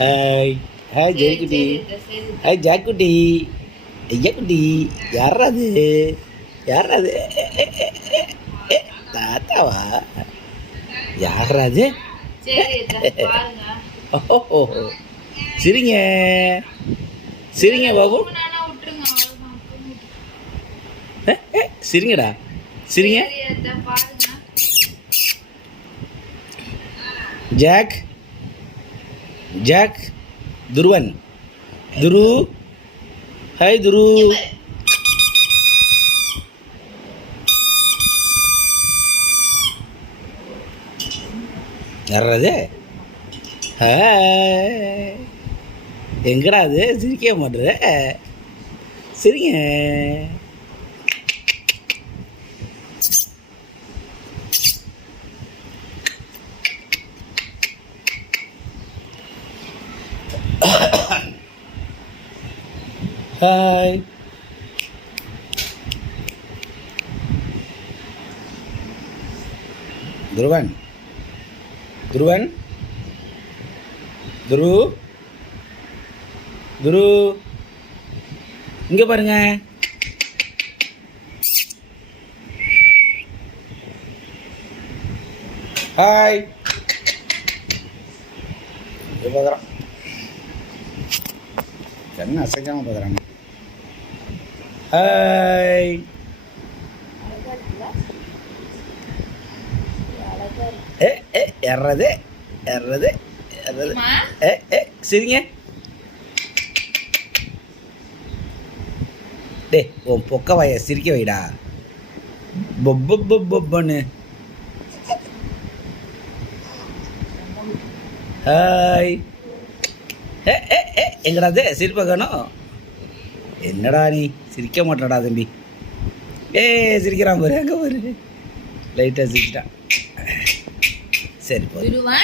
Hi hi ஜெயக்குட்டி. Hi ஜாக்குட்டி. ஐயா குட்டி, யாராது யாராது? தாத்தாவா? யாராது? ஓ, சரிங்க சரிங்க பாபு, சரிங்கடா சரிங்க. ஜாக் ஜாக், துருவன், துரு. ஹாய் துரு. யாராது? எங்கடா அது? சிரிக்க மாட்டுற? சரிங்க. ஹாய் துருவன், துருவன், துரு, துரு, இங்க பாருங்க. ஹாய், பார்க்குறான் என்ன அசைக்காம பார்க்குறாங்க. ஹாய், எறது எறது எறது. சரிங்க. டே, உன் பொக்க வாய சிரிக்க வைடா. பொப்பு பொப்புன்னு. ஹாய். எங்கடா அது சிரிப்பை காணோம்? என்னடா நீ சிரிக்க மாட்டடா தம்பி. சிரிக்கிறான் பாரு, அங்கே பாரு, லைட்டாக சிரிச்சிட்டான். சரி போதும்.